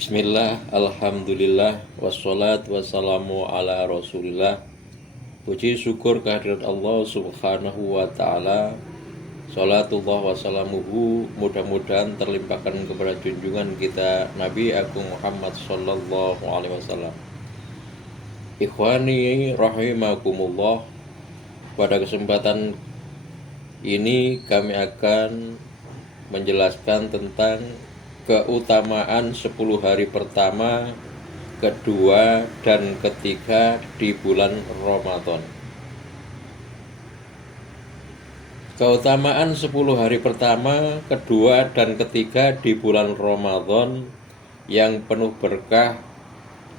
Bismillah, alhamdulillah, wassalatu wassalamu ala rasulillah. Puji syukur kehadirat Allah subhanahu wa ta'ala. Salatullah wassalamuhu mudah-mudahan terlimpahkan kepada junjungan kita Nabi Agung Muhammad sallallahu alaihi wasallam. Ikhwani rahimakumullah, pada kesempatan ini kami akan menjelaskan tentang keutamaan 10 hari pertama, kedua, dan ketiga di bulan Ramadan. Keutamaan 10 hari pertama, kedua, dan ketiga di bulan Ramadan yang penuh berkah,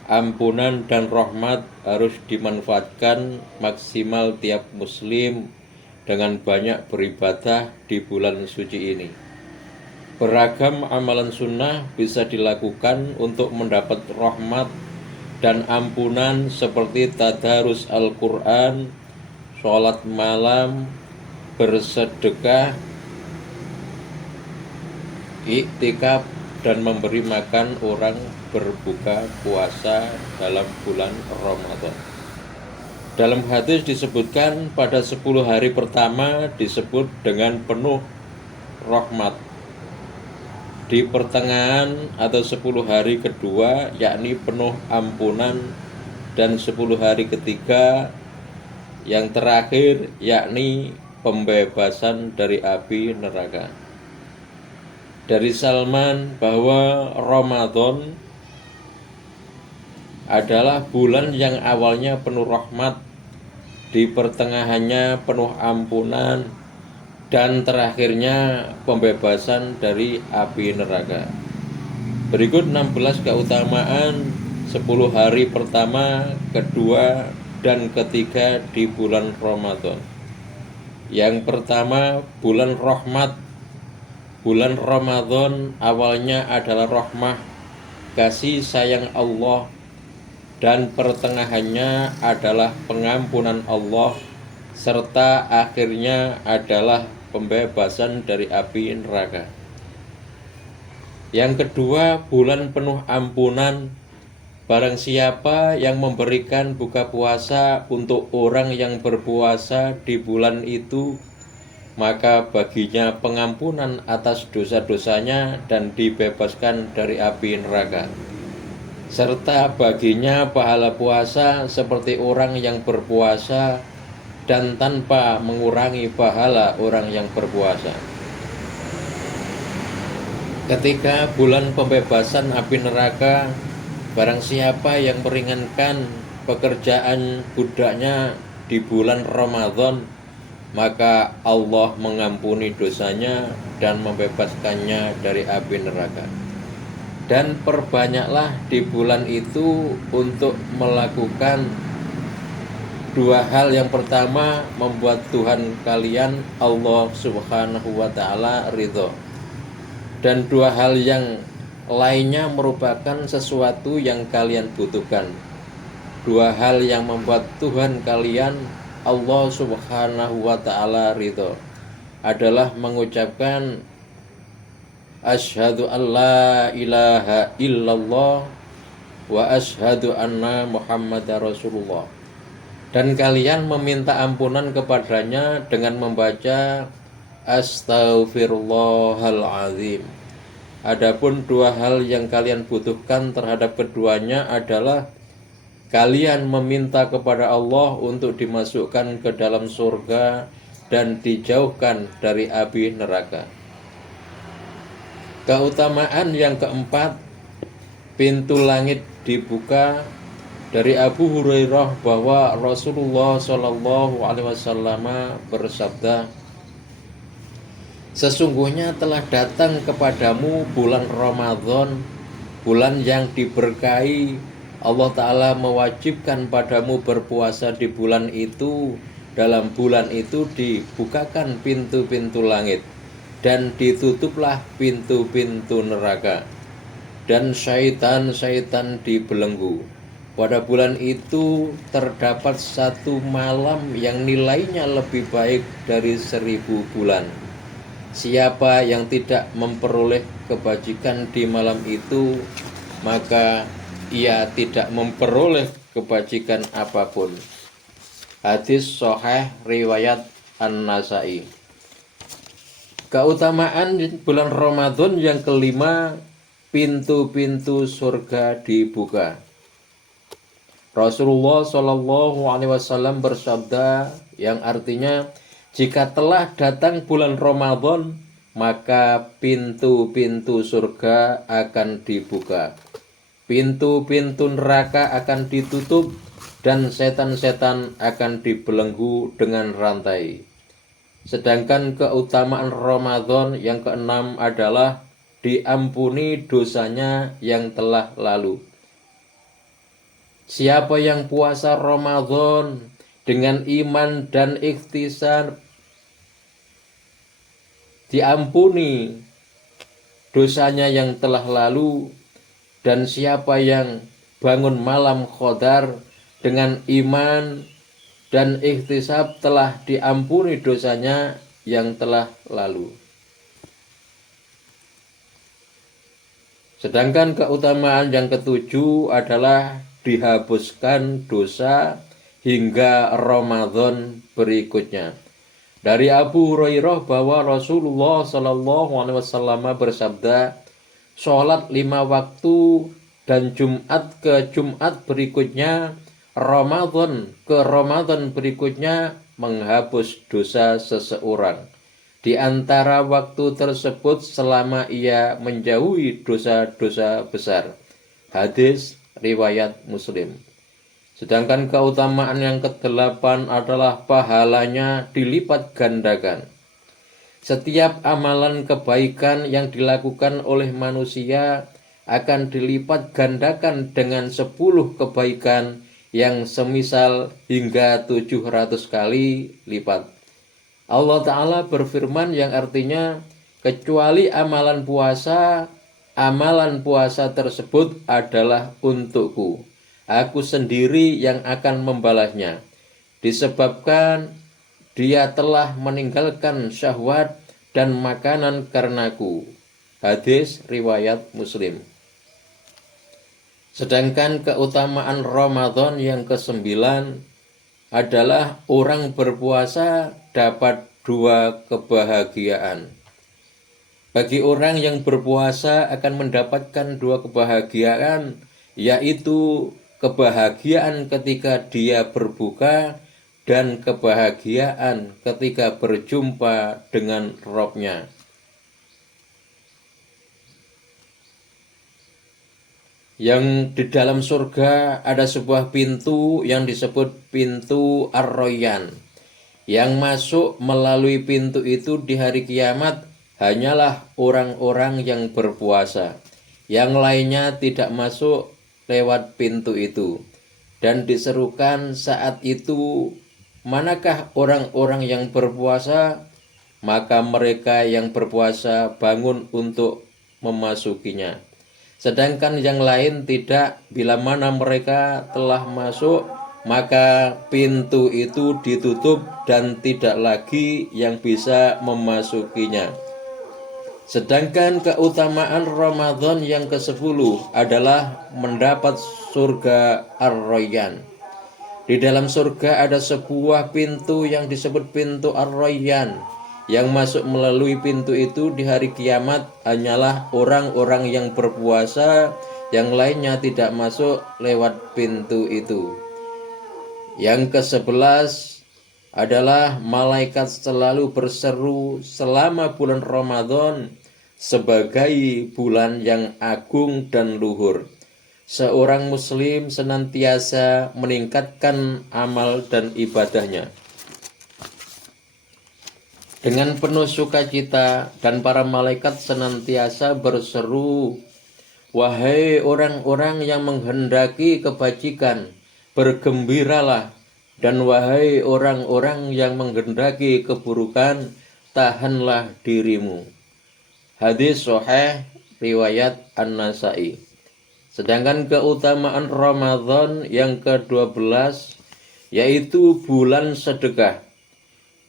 ampunan, dan rahmat harus dimanfaatkan maksimal tiap muslim dengan banyak beribadah di bulan suci ini. Beragam amalan sunnah bisa dilakukan untuk mendapat rahmat dan ampunan seperti tadarus Al-Quran, sholat malam, bersedekah, iktikaf, dan memberi makan orang berbuka puasa dalam bulan Ramadan. Dalam hadis disebutkan pada 10 hari pertama disebut dengan penuh rahmat. Di pertengahan atau 10 hari kedua yakni penuh ampunan, dan 10 hari ketiga yang terakhir yakni pembebasan dari api neraka. Dari Salman bahwa Ramadan adalah bulan yang awalnya penuh rahmat, di pertengahannya penuh ampunan, dan terakhirnya pembebasan dari api neraka. Berikut 16 keutamaan 10 hari pertama, kedua, dan ketiga di bulan Ramadan. Yang pertama, bulan rahmat. Bulan Ramadan awalnya adalah rahmah, kasih sayang Allah, dan pertengahannya adalah pengampunan Allah, serta akhirnya adalah pembebasan dari api neraka. Yang kedua, bulan penuh ampunan. Barang siapa yang memberikan buka puasa untuk orang yang berpuasa di bulan itu, maka baginya pengampunan atas dosa-dosanya dan dibebaskan dari api neraka. Serta baginya pahala puasa seperti orang yang berpuasa dan tanpa mengurangi pahala orang yang berpuasa. Ketika bulan pembebasan api neraka, barang siapa yang meringankan pekerjaan budaknya di bulan Ramadan, maka Allah mengampuni dosanya dan membebaskannya dari api neraka. Dan perbanyaklah di bulan itu untuk melakukan dua hal. Yang pertama, membuat Tuhan kalian Allah subhanahu wa ta'ala ridho. Dan dua hal yang lainnya merupakan sesuatu yang kalian butuhkan. Dua hal yang membuat Tuhan kalian Allah subhanahu wa ta'ala ridho adalah mengucapkan asyhadu an la ilaha illallah wa asyhadu anna muhammadar rasulullah. Dan kalian meminta ampunan kepadanya dengan membaca Astaghfirullahaladzim. Adapun dua hal yang kalian butuhkan terhadap keduanya adalah kalian meminta kepada Allah untuk dimasukkan ke dalam surga dan dijauhkan dari api neraka. Keutamaan yang keempat, pintu langit dibuka. Dari Abu Hurairah bahwa Rasulullah Shallallahu Alaihi Wasallam bersabda, sesungguhnya telah datang kepadamu bulan Ramadan, bulan yang diberkahi. Allah Ta'ala mewajibkan padamu berpuasa di bulan itu. Dalam bulan itu dibukakan pintu-pintu langit dan ditutuplah pintu-pintu neraka, dan syaitan-syaitan dibelenggu. Pada bulan itu terdapat satu malam yang nilainya lebih baik dari 1000 bulan. Siapa yang tidak memperoleh kebajikan di malam itu, maka ia tidak memperoleh kebajikan apapun. Hadis sahih riwayat An-Nasai. Keutamaan bulan Ramadan yang kelima, pintu-pintu surga dibuka. Rasulullah Shallallahu Alaihi Wasallam bersabda, yang artinya, jika telah datang bulan Ramadan, maka pintu-pintu surga akan dibuka, pintu-pintu neraka akan ditutup, dan setan-setan akan dibelenggu dengan rantai. Sedangkan keutamaan Ramadan yang keenam adalah diampuni dosanya yang telah lalu. Siapa yang puasa Ramadan dengan iman dan ikhtisar, diampuni dosanya yang telah lalu. Dan siapa yang bangun malam Qadar dengan iman dan ikhtisab, telah diampuni dosanya yang telah lalu. Sedangkan keutamaan yang ketujuh adalah dihapuskan dosa hingga Ramadan berikutnya. Dari Abu Hurairah bahwa Rasulullah Shallallahu Alaihi Wasallam bersabda, sholat 5 waktu dan Jumat ke Jumat berikutnya, Ramadan ke Ramadan berikutnya menghapus dosa seseorang di antara waktu tersebut selama ia menjauhi dosa-dosa besar. Hadis riwayat Muslim. Sedangkan keutamaan yang ke-8 adalah pahalanya dilipat gandakan. Setiap amalan kebaikan yang dilakukan oleh manusia akan dilipat gandakan dengan 10 kebaikan yang semisal hingga 700 kali lipat. Allah Ta'ala berfirman yang artinya, kecuali amalan puasa tersebut adalah untukku. Aku sendiri yang akan membalasnya, disebabkan dia telah meninggalkan syahwat dan makanan karenaku. Hadis riwayat Muslim. Sedangkan keutamaan Ramadan yang ke-9 adalah orang berpuasa dapat 2 kebahagiaan. Bagi orang yang berpuasa akan mendapatkan 2 kebahagiaan, yaitu kebahagiaan ketika dia berbuka dan kebahagiaan ketika berjumpa dengan Rabb-Nya. Yang di dalam surga ada sebuah pintu yang disebut pintu Ar-Rayyan. Yang masuk melalui pintu itu di hari kiamat hanyalah orang-orang yang berpuasa. Yang lainnya tidak masuk lewat pintu itu. Dan diserukan saat itu, manakah orang-orang yang berpuasa? Maka mereka yang berpuasa bangun untuk memasukinya. Sedangkan yang lain tidak. Bila mana mereka telah masuk, maka pintu itu ditutup dan tidak lagi yang bisa memasukinya. Sedangkan keutamaan Ramadan yang ke-10 adalah mendapat surga Ar-Rayyan. Di dalam surga ada sebuah pintu yang disebut pintu Ar-Rayyan. Yang masuk melalui pintu itu di hari kiamat hanyalah orang-orang yang berpuasa, yang lainnya tidak masuk lewat pintu itu. Yang ke-11 adalah malaikat selalu berseru selama bulan Ramadan sebagai bulan yang agung dan luhur. Seorang muslim senantiasa meningkatkan amal dan ibadahnya dengan penuh sukacita, dan para malaikat senantiasa berseru, wahai orang-orang yang menghendaki kebajikan, bergembiralah, dan wahai orang-orang yang menghendaki keburukan, tahanlah dirimu. Hadis sahih riwayat An-Nasai. Sedangkan keutamaan Ramadan yang ke-12 yaitu bulan sedekah.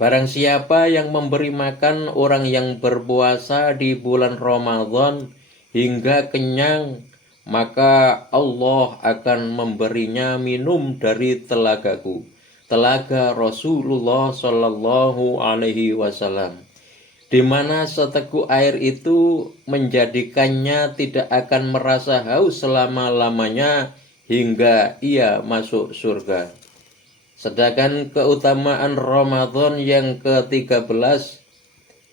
Barang siapa yang memberi makan orang yang berpuasa di bulan Ramadan hingga kenyang, maka Allah akan memberinya minum dari telagaku, telaga Rasulullah Shallallahu Alaihi Wasallam, di mana seteguk air itu menjadikannya tidak akan merasa haus selama-lamanya hingga ia masuk surga. Sedangkan keutamaan Ramadan yang ke-13,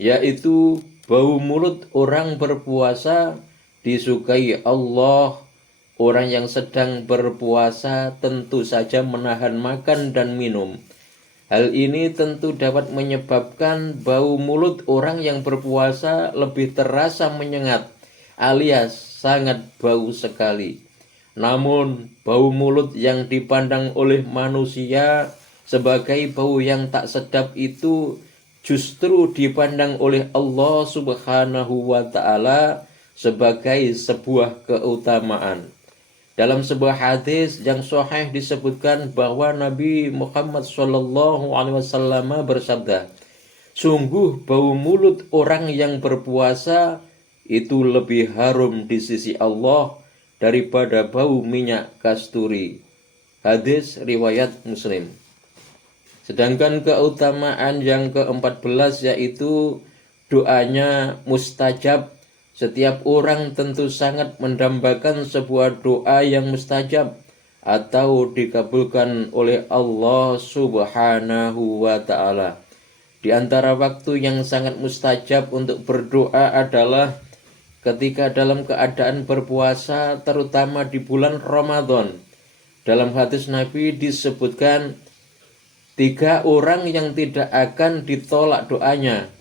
yaitu bau mulut orang berpuasa disukai Allah. Orang yang sedang berpuasa tentu saja menahan makan dan minum. Hal ini tentu dapat menyebabkan bau mulut orang yang berpuasa lebih terasa menyengat, alias sangat bau sekali. Namun, bau mulut yang dipandang oleh manusia sebagai bau yang tak sedap itu justru dipandang oleh Allah Subhanahu wa Ta'ala sebagai sebuah keutamaan. Dalam sebuah hadis yang sahih disebutkan bahwa Nabi Muhammad SAW bersabda, sungguh bau mulut orang yang berpuasa itu lebih harum di sisi Allah daripada bau minyak kasturi. Hadis riwayat Muslim. Sedangkan keutamaan yang ke-14 yaitu doanya mustajab. Setiap orang tentu sangat mendambakan sebuah doa yang mustajab atau dikabulkan oleh Allah Subhanahu wa Ta'ala. Di antara waktu yang sangat mustajab untuk berdoa adalah ketika dalam keadaan berpuasa, terutama di bulan Ramadan. Dalam hadis Nabi disebutkan 3 orang yang tidak akan ditolak doanya,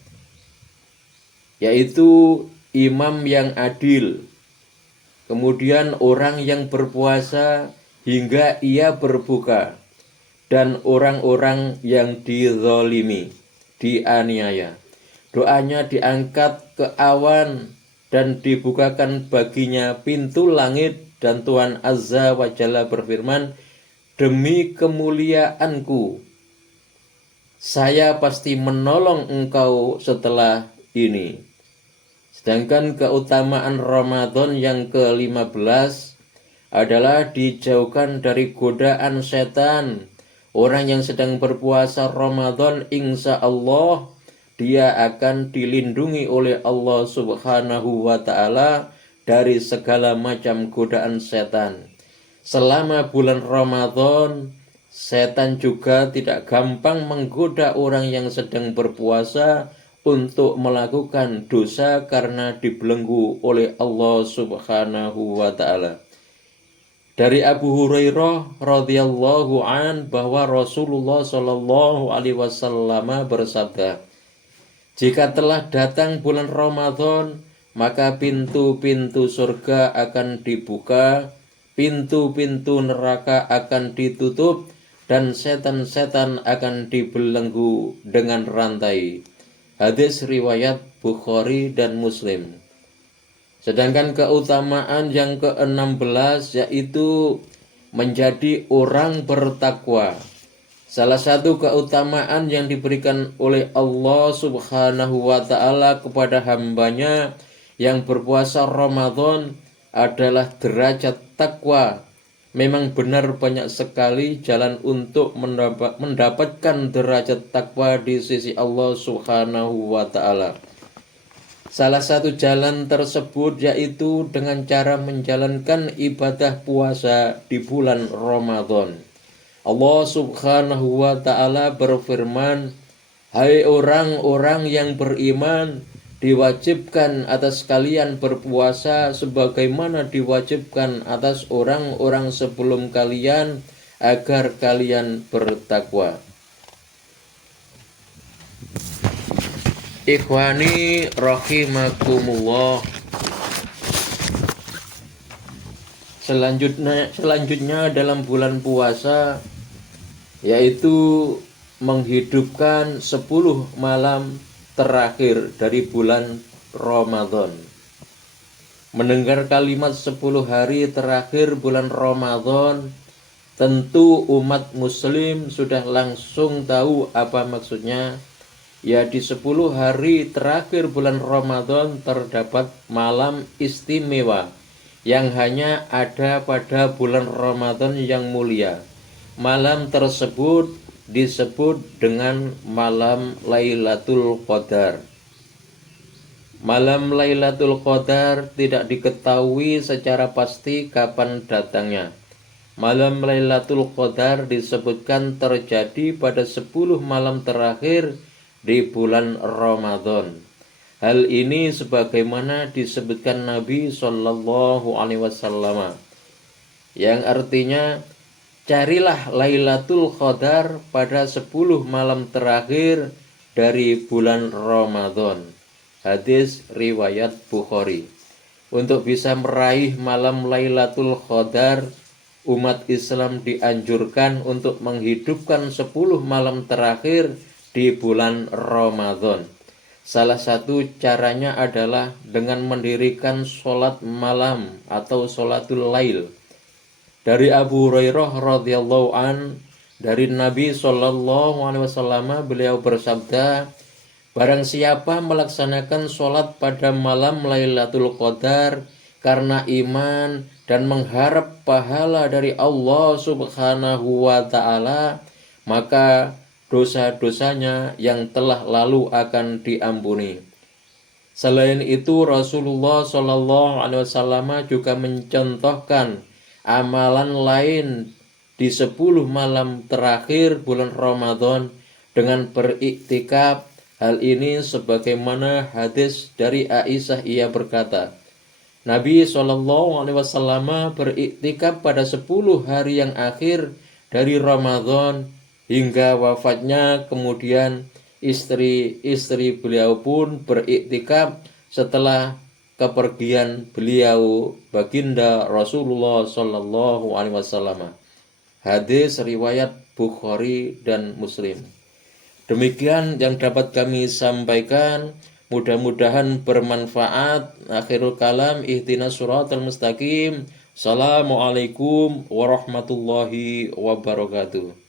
yaitu imam yang adil, kemudian orang yang berpuasa hingga ia berbuka, dan orang-orang yang dizalimi, dianiaya. Doanya diangkat ke awan dan dibukakan baginya pintu langit, dan Tuhan Azza wa Jalla berfirman, demi kemuliaanku, saya pasti menolong engkau setelah ini. Sedangkan keutamaan Ramadan yang ke-15 adalah dijauhkan dari godaan setan. Orang yang sedang berpuasa Ramadan, insya Allah dia akan dilindungi oleh Allah Subhanahu wa Ta'ala dari segala macam godaan setan. Selama bulan Ramadan, setan juga tidak gampang menggoda orang yang sedang berpuasa untuk melakukan dosa karena dibelenggu oleh Allah Subhanahu wa Ta'ala. Dari Abu Hurairah radhiyallahu an bahwa Rasulullah Shallallahu alaihi wasallam bersabda, jika telah datang bulan Ramadan, maka pintu-pintu surga akan dibuka, pintu-pintu neraka akan ditutup, dan setan-setan akan dibelenggu dengan rantai. Hadis riwayat Bukhari dan Muslim. Sedangkan keutamaan yang ke-16 yaitu menjadi orang bertakwa. Salah satu keutamaan yang diberikan oleh Allah Subhanahu wa Ta'ala kepada hambanya yang berpuasa Ramadan adalah derajat takwa. Memang benar banyak sekali jalan untuk mendapatkan derajat takwa di sisi Allah Subhanahu wa Ta'ala. Salah satu jalan tersebut yaitu dengan cara menjalankan ibadah puasa di bulan Ramadan. Allah Subhanahu wa Ta'ala berfirman, hai orang-orang yang beriman, diwajibkan atas kalian berpuasa sebagaimana diwajibkan atas orang-orang sebelum kalian agar kalian bertakwa. Ikhwani rahimakumullah. Selanjutnya dalam bulan puasa yaitu menghidupkan 10 malam terakhir dari bulan Ramadan. Mendengar kalimat 10 hari terakhir bulan Ramadan, tentu umat muslim sudah langsung tahu apa maksudnya. Ya, di 10 hari terakhir bulan Ramadan terdapat malam istimewa yang hanya ada pada bulan Ramadan yang mulia. Malam tersebut disebut dengan malam Lailatul Qadar. Malam Lailatul Qadar tidak diketahui secara pasti kapan datangnya. Malam Lailatul Qadar disebutkan terjadi pada 10 malam terakhir di bulan Ramadan. Hal ini sebagaimana disebutkan Nabi Shallallahu Alaihi Wasallam, yang artinya carilah Lailatul Qadar pada 10 malam terakhir dari bulan Ramadan. Hadis riwayat Bukhari. Untuk bisa meraih malam Lailatul Qadar, umat Islam dianjurkan untuk menghidupkan 10 malam terakhir di bulan Ramadan. Salah satu caranya adalah dengan mendirikan sholat malam atau sholatul lail. Dari Abu Hurairah radhiyallahu an, dari Nabi Shallallahu Alaihi Wasallam, beliau bersabda, barang siapa melaksanakan sholat pada malam Lailatul Qadar karena iman dan mengharap pahala dari Allah Subhanahu wa Ta'ala, maka dosa-dosanya yang telah lalu akan diampuni. Selain itu, Rasulullah Shallallahu Alaihi Wasallam juga mencontohkan amalan lain di 10 malam terakhir bulan Ramadan dengan beriktikaf. Hal ini sebagaimana hadis dari Aisyah, ia berkata, Nabi Shallallahu Alaihi Wasallam beriktikaf pada 10 hari yang akhir dari Ramadan hingga wafatnya. Kemudian istri-istri beliau pun beriktikaf setelah kepergian beliau, baginda Rasulullah Shallallahu Alaihi Wasallam. Hadis riwayat Bukhari dan Muslim. Demikian yang dapat kami sampaikan, mudah-mudahan bermanfaat. Akhirul kalam, ihdinas siratal mustaqim. Assalamualaikum warahmatullahi wabarakatuh.